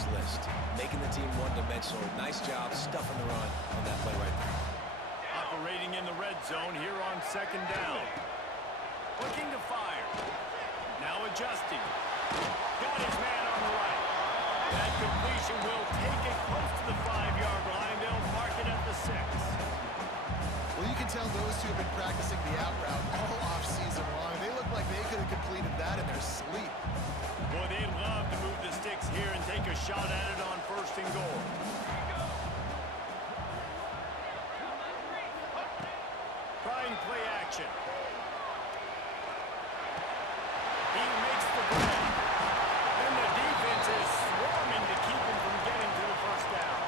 Coach's list, making the team one-dimensional. Nice job stuffing the run on that play right there. Operating in the red zone here on second down. Looking to fire. Now adjusting. Got his man on the right. That completion will take it close to the 5-yard line. They'll mark it at the 6. Well, you can tell those two have been practicing the out route all off-season long. They look like they could have completed that in their sleep. Boy, they'd love to move the sticks here and take a shot at it on 1st and goal. Trying play action. He makes the grab. And the defense is swarming to keep him from getting to the 1st down.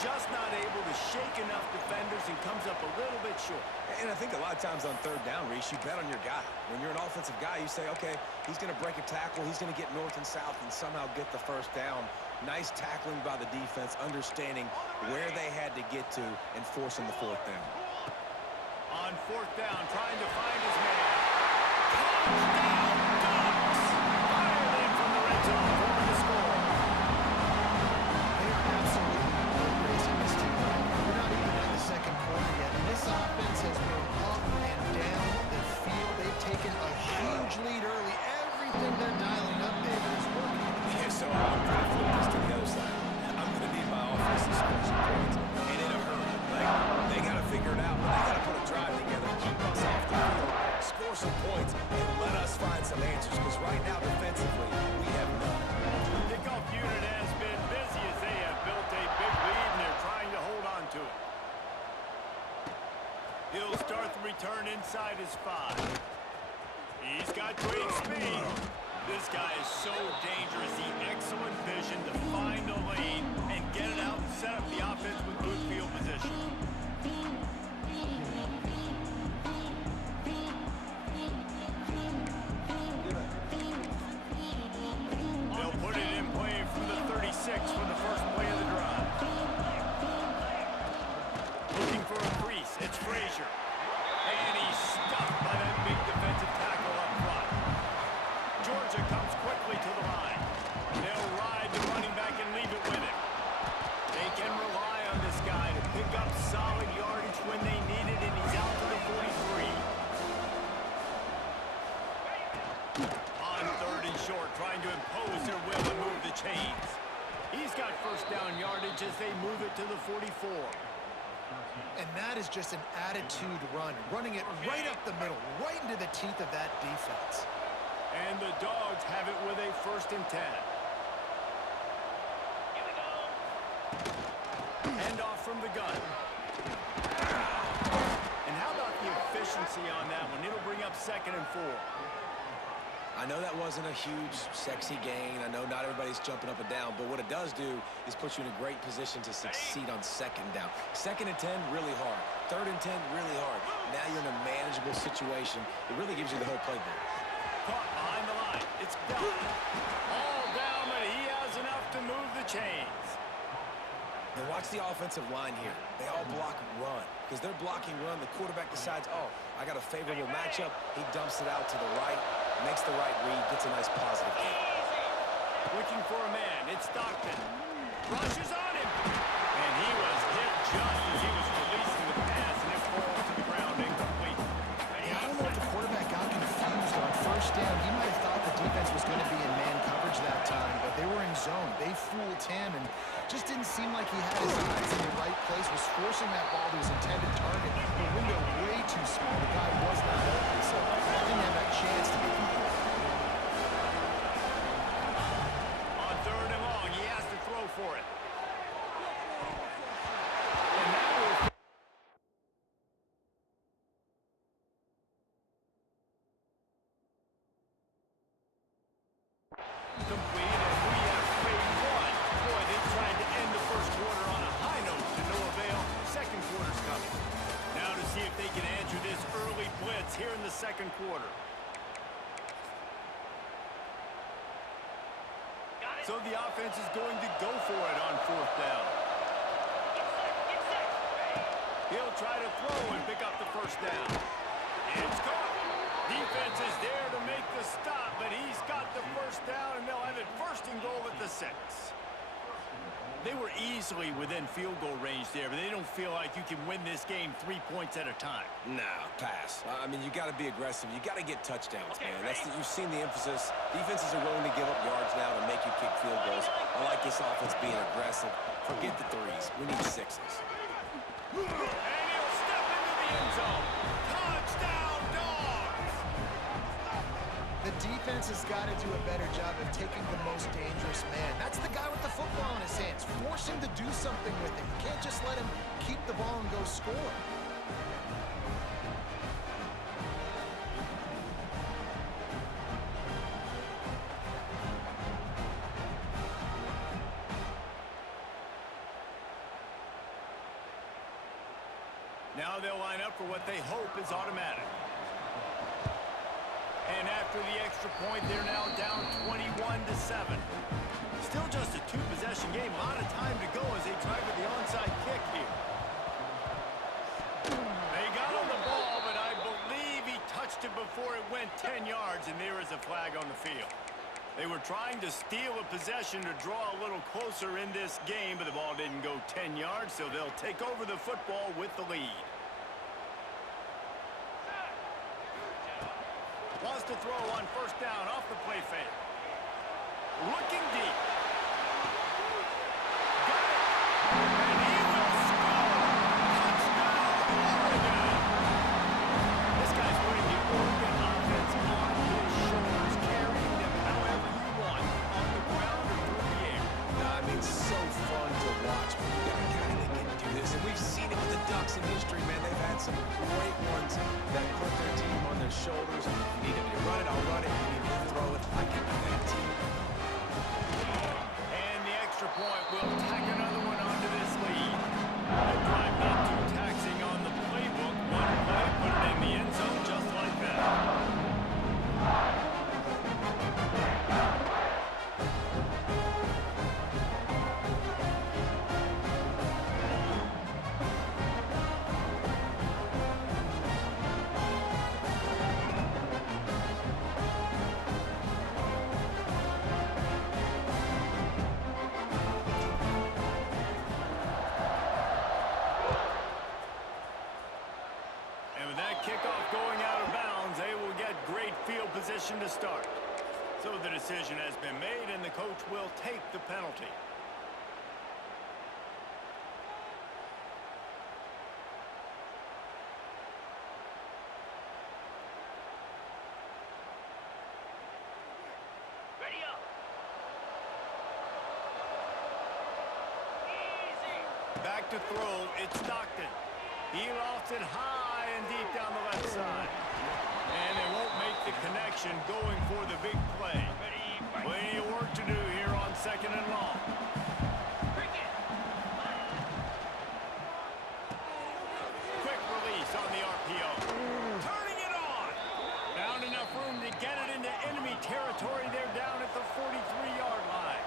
Just not able to shake enough defenders and comes up a little bit short. And I think a lot of times on 3rd down, Reese, you bet on your guy. When you're an offensive guy, you say, okay, he's going to break a tackle, he's going to get north and south and somehow get the 1st down. Nice tackling by the defense, understanding where they had to get to and forcing the 4th down. On 4th down, trying to find his man. Touchdown, Ducks! Fired in from the red zone for the score. They are absolutely racing this team right now. We're not even in the 2nd quarter yet. And this offense has been up and down the field. They've taken a huge lead early. Everything they're dialing up, David, is working. Yeah, so I'm going to flip this to the other side. I'm going to need my offense to score some points, and in a hurry. Like, they got to figure it out, but they got to put a drive together, keep us off the field, score some points, and let us find some answers, because right now, defensively, we have none. The kickoff unit has been busy as they have built a big lead, and they're trying to hold on to it. He'll start the return inside his 5. He's got great speed. This guy is so dangerous. He excellent vision to find a lane and get it out and set up the offense with good field position. They'll put it in play from the 36 for the first play of the drive. Looking for a crease. It's Frazier. And he's stuffed by that big defensive tackle up front. Georgia comes quickly to the line. They'll ride the running back and leave it with him. They can rely on this guy to pick up solid yardage when they need it, and he's out to the 43. On 3rd and short, trying to impose their will and move the chains. He's got 1st down yardage as they move it to the 44. And that is just an attitude run, running it right up the middle, right into the teeth of that defense. And the Dogs have it with a 1st and 10. Hand off from the gun. And how about the efficiency on that one? It'll bring up 2nd and 4. I know that wasn't a huge, sexy gain. I know not everybody's jumping up and down, but what it does do is put you in a great position to succeed on 2nd down. 2nd and 10, really hard. 3rd and 10, really hard. Now you're in a manageable situation. It really gives you the whole playbook. Caught behind the line. It's down. All down, but he has enough to move the chains. And watch the offensive line here. They all block run. Because they're blocking run, the quarterback decides, oh, I got a favorable matchup. He dumps it out to the right, makes the right read, gets a nice positive kick. Looking for a man. It's Stockton. Rushes on him. And he was hit just as he was releasing the pass, and it falls to the ground incomplete. Yeah, I don't know if the quarterback got confused on 1st down. He might have thought the defense was going to be in man coverage that time, but they were in zone. They fooled him and just didn't seem like he had his eyes in the right place, was forcing that ball to his intended target. The window way too small. The guy was not open, so didn't have that chance to be complete. On 3rd and long, he has to throw for it. And that will complete, and we have played 1. Boy, they tried to end the 1st quarter on a high note to no avail. 2nd quarter's coming. Now to see if they can answer this early blitz here in the 2nd quarter. So the offense is going to go for it on 4th down. He'll try to throw and pick up the 1st down. It's caught. Defense is there to make the stop, but he's got the 1st down, and they'll have it 1st and goal at the 6. They were easily within field goal range there, but they don't feel like you can win this game 3 points at a time. Nah, pass. I mean, you got to be aggressive. You got to get touchdowns, man. You've seen the emphasis. Defenses are willing to give up yards now to make you kick field goals. I like this offense being aggressive. Forget the threes. We need 6s. And he'll step into the end zone. Touchdown, Dogs! The defense has got to do a better job of taking the most dangerous man. That's the guy with the football in his hands. Force him to do something with it. You can't just let him keep the ball and go score. Now they'll line up for what they hope is automatic. And after the extra point, they're now down 21-7. Still just a 2-possession game. A lot of time to go as they try for the onside kick here. They got on the ball, but I believe he touched it before it went 10 yards, and there is a flag on the field. They were trying to steal a possession to draw a little closer in this game, but the ball didn't go 10 yards, so they'll take over the football with the lead. Wants to throw on first down off the play fake. Looking deep. Got it. And he will score. Touchdown, Oregon. This guy's putting the Oregon offense on his shoulders, carrying them however you want, on the ground or through the air. I mean, so fun to watch when you got a guy that can do this. And we've seen it with the Ducks in history, man. They've had some great ones that put their team on their shoulders. And if you need me to run it, I'll run it. If you need me to throw it, I can do that too. And the extra point will tack another one onto this lead. A drive not too taxing on the playbook. One play, put it in the end zone just like that. Kickoff going out of bounds. They will get great field position to start. So the decision has been made, and the coach will take the penalty. Ready up. Easy. Back to throw. It's Stockton. He lost it high and deep down the left side. And they won't make the connection going for the big play. Plenty of work to do here on 2nd and long. Quick release on the RPO. Turning it on. Found enough room to get it into enemy territory. They're down at the 43-yard line.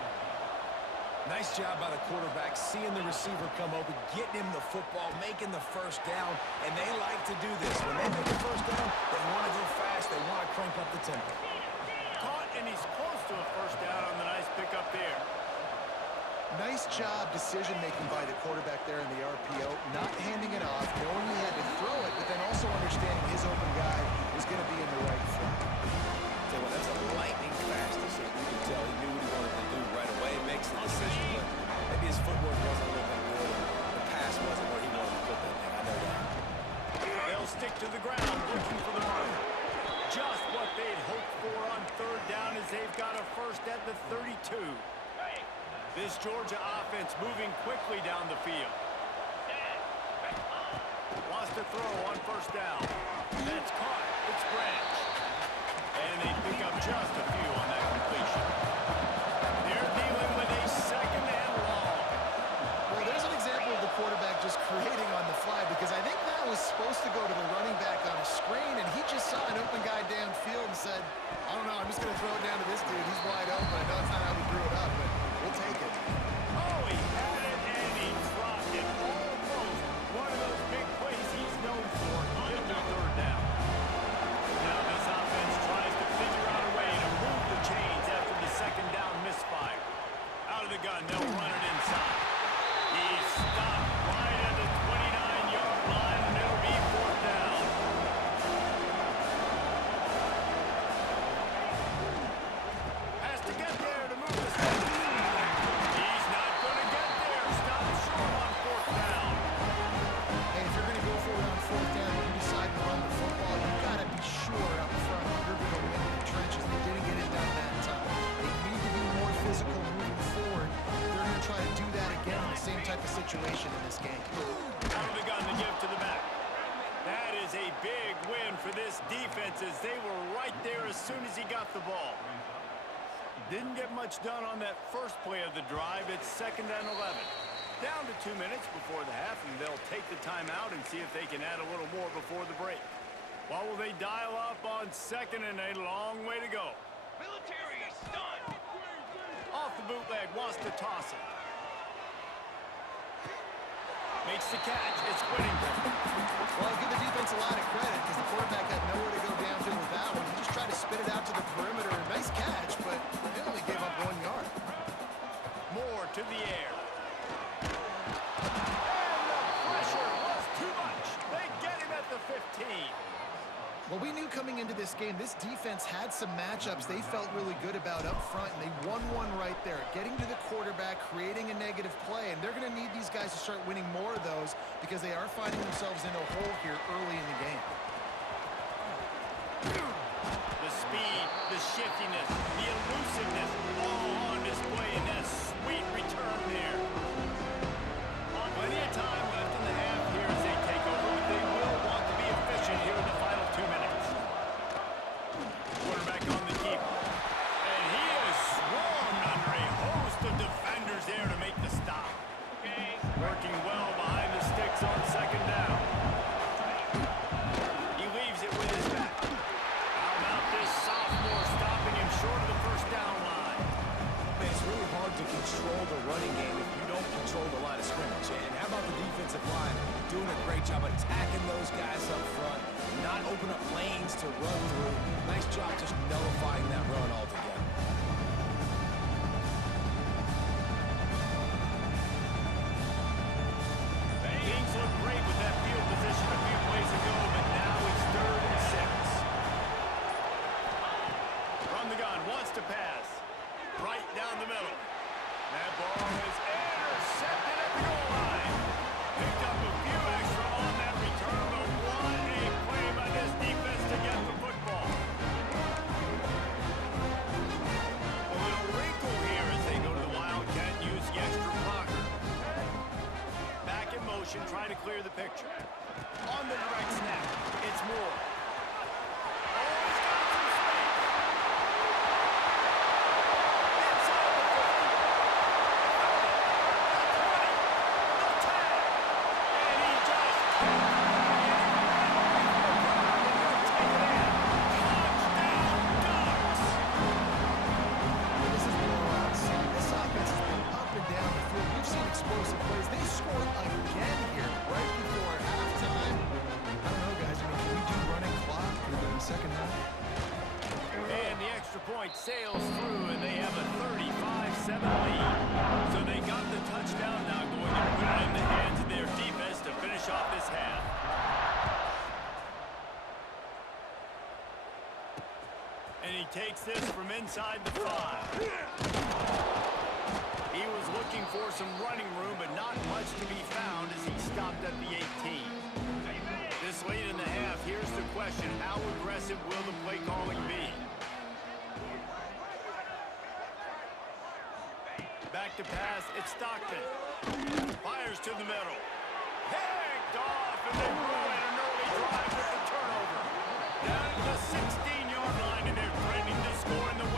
Nice job by the quarterback, seeing the receiver come open, getting him the football, making the first down, and they like to do this. When they make the first down, they want to go fast, they want to crank up the tempo. Caught, and he's close to a first down on the nice pickup there. Nice job decision-making by the quarterback there in the RPO, not handing it off, knowing he had to throw it, but then also understanding his open guy was going to be in the right front. Tell you what, that's a lightning fast decision. You can tell he knew what he wanted to do right away. Makes the decision, but maybe his footwork wasn't a little bit good. The pass wasn't where he wanted to put that thing. I know that. They'll stick to the ground, looking for the mark. Just what they'd hoped for on 3rd down as they've got a first at the 32. This Georgia offense moving quickly down the field. Wants to throw on first down. That's caught. It's Branch. And they pick up just a few on that completion. They're dealing with a 2nd and long. Well, there's an example of the quarterback just creating on the fly, because I think that was supposed to go to the running back on a screen, and he just saw an open guy downfield and said, I don't know, I'm just going to throw it down to this dude. He's wide open. I know it's not how we drew it up, but we'll take it. Oh, he had it, and he dropped it. Almost one of those big plays he's known for. Get to 3rd down. Now this offense tries to figure out a way to move the chains after the 2nd down misfire. situation in this game. Out of the gun to give to the back. That is a big win for this defense as they were right there as soon as he got the ball. Didn't get much done on that first play of the drive. It's 2nd and 11. Down to 2 minutes before the half, and they'll take the timeout and see if they can add a little more before the break. What will they dial up on 2nd and a long way to go? Military stun. Off the bootleg, wants to toss it. Makes the catch. It's Whittington. Well, I'll give the defense a lot of credit because the quarterback had nowhere to go downfield with that one. He just tried to spit it out to the perimeter. Nice catch, but they only gave up 1 yard. Moore to the air. And the pressure was too much. They get him at the 15. Well, we knew coming into this game, this defense had some matchups they felt really good about up front, and they won one right there, getting to the quarterback, creating a negative play, and they're going to need these guys to start winning more of those because they are finding themselves in a hole here early in the game. The speed, the shiftiness, the elusiveness, all on display in that sweet return there. Plenty of time left in the half here as they take over, but they will want to be efficient here in the final 2 minutes. Quarterback on the keep. And he is swarmed under a host of defenders there to make the stop. Working well behind the sticks on 2nd down. He leaves it with his back. How about this sophomore stopping him short of the 1st down line? Man, it's really hard to control the running game if you don't control the line of scrimmage. And how about the defensive line doing a great job attacking those guys up front, not open up lanes to run through. Nice job just nullifying that run altogether. Things look great with that field position a few plays ago, but now it's 3rd and 6. From the gun, wants to pass. Right down the middle. That ball is intercepted at the goal line. Picked up a few extra on that return, but what a play by this defense to get the football. A little wrinkle here as they go to the Wildcat and use the extra blocker. Back in motion, trying to clear the picture. On the direct snap, it's Moore. Oh, he's got some space. Inside the 50. The 20. The 10. And he just can't. Take it in. Touchdown, Ducks. This is blowout scene. This offense has been up and down the field. We've seen explosive plays. They scored again here right before halftime. I don't know, guys. I mean, can we do running clock in the 2nd half? And the extra point sails through, and they have a 35-7 lead. So they got the touchdown, now going to put it in the hands of their defense to finish off this half. And he takes this from inside the 5. He was looking for some running room, but not much to be found as he stopped at the 18. This late in the half, here's the question: how aggressive will the play calling be? Back to pass, it's Stockton. Fires to the middle. Picked off, and they ruin an early drive with the turnover. Down to the 16-yard line, and they're threatening to score in the